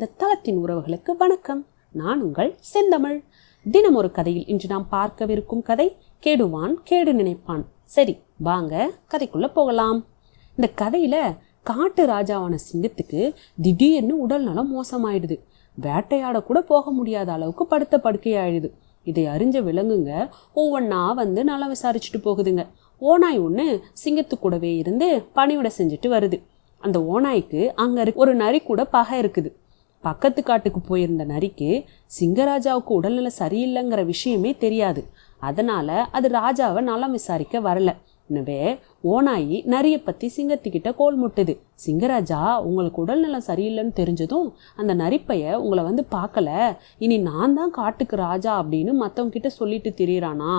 இந்த தளத்தின் உறவுகளுக்கு வணக்கம். நான் உங்கள் செந்தமிழ். தினம் ஒரு கதையில் இன்று நாம் பார்க்கவிருக்கும் கதை கேடுவான் கேடு நினைப்பான். சரி, வாங்க கதைக்குள்ள போகலாம். இந்த கதையில காட்டு ராஜாவான சிங்கத்துக்கு திடீர்னு உடல் நலம் மோசமாயிடுது. வேட்டையாட கூட போக முடியாத அளவுக்கு படுத்த படுக்கையாயிடுது. இதை அறிஞ்ச விலங்குங்க ஒவ்வொன்றா வந்து நலம் விசாரிச்சுட்டு போகுதுங்க. ஓநாய் ஒன்று சிங்கத்து கூடவே இருந்து பணிவிடை செஞ்சுட்டு வருது. அந்த ஓநாய்க்கு அங்கே ஒரு நரி கூட பகை இருக்குது. பக்கத்து காட்டுக்கு போயிருந்த நரிக்கு சிங்கராஜாவுக்கு உடல்நிலை சரியில்லைங்கிற விஷயமே தெரியாது. அதனால அது ராஜாவை நலம் விசாரிக்க வரல. எனவே ஓநாயி நரியை பற்றி சிங்கத்துக்கிட்ட கோல் முட்டுது. சிங்கராஜா, உங்களுக்கு உடல்நலம் சரியில்லைன்னு தெரிஞ்சதும் அந்த நரிப்பைய உங்களை வந்து பார்க்கல, இனி நான் தான் காட்டுக்கு ராஜா அப்படின்னு மற்றவங்க கிட்ட சொல்லிட்டு திரியிறானா.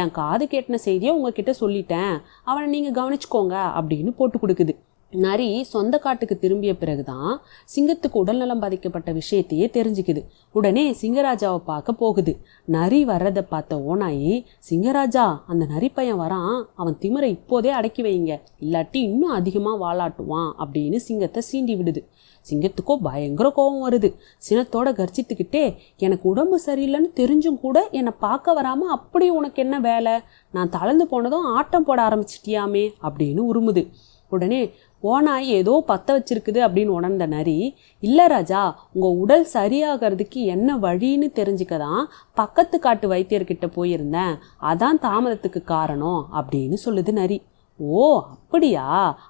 என் காது கேட்டின செய்தியை உங்ககிட்ட சொல்லிட்டேன், அவனை நீங்கள் கவனிச்சுக்கோங்க அப்படின்னு போட்டு கொடுக்குது. நரி சொந்த காட்டுக்கு திரும்பிய பிறகுதான் சிங்கத்துக்கு உடல்நலம் பாதிக்கப்பட்ட விஷயத்தையே தெரிஞ்சுக்குது. உடனே சிங்கராஜாவை பார்க்க போகுது. நரி வர்றதை பார்த்த ஓநாயி, சிங்கராஜா, அந்த நரி பையன் வரான், அவன் திமிரை இப்போதே அடக்கி வைங்க, இல்லாட்டி இன்னும் அதிகமாக வாலாட்டுவான் அப்படின்னு சிங்கத்தை சீண்டி விடுது. சிங்கத்துக்கோ பயங்கர கோபம் வருது. சினத்தோட கர்ஜித்துக்கிட்டே, எனக்கு உடம்பு சரியில்லைன்னு தெரிஞ்சும் கூட என்னை பார்க்க வராமல் அப்படி உனக்கு என்ன வேலை? நான் தளர்ந்து போனதும் ஆட்டம் போட ஆரம்பிச்சிட்டியாமே அப்படின்னு உருமுது. உடனே ஓநாய் ஏதோ பற்ற வச்சிருக்குது அப்படின்னு உணர்ந்த நரி, இல்லை ராஜா, உங்கள் உடல் சரியாகிறதுக்கு என்ன வழின்னு தெரிஞ்சுக்க தான் பக்கத்து காட்டு வைத்தியர்கிட்ட போயிருந்தேன், அதான் தாமதத்துக்கு காரணம் அப்படின்னு சொல்லுது நரி. ஓ அப்படியா,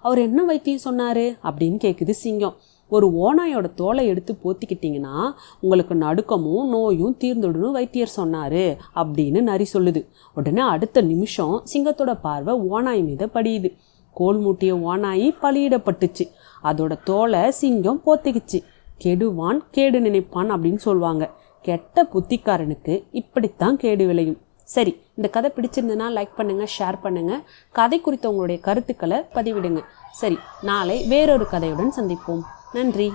அவர் என்ன வைத்தியம் சொன்னார் அப்படின்னு கேட்குது சிங்கம். ஒரு ஓநாயோட தோலை எடுத்து போத்திக்கிட்டிங்கன்னா உங்களுக்கு நடுக்கமும் நோயும் தீர்ந்துடணும் வைத்தியர் சொன்னார் அப்படின்னு நரி சொல்லுது. உடனே அடுத்த நிமிஷம் சிங்கத்தோட பார்வை ஓநாய் மீது படியுது. கோல் மூட்டிய ஓநாயி பலியிடப்பட்டுச்சு. அதோட தோலை சிங்கம் போத்திக்கிச்சு. கெடுவான் கேடு நினைப்பான் அப்படின்னு சொல்லுவாங்க. கெட்ட புத்திக்காரனுக்கு இப்படித்தான் கேடு விளையும். சரி, இந்த கதை பிடிச்சிருந்ததுன்னா லைக் பண்ணுங்க, ஷேர் பண்ணுங்க. கதை குறித்த உங்களுடைய கருத்துக்களை பதிவிடுங்க. சரி, நாளை வேறொரு கதையுடன் சந்திப்போம். நன்றி.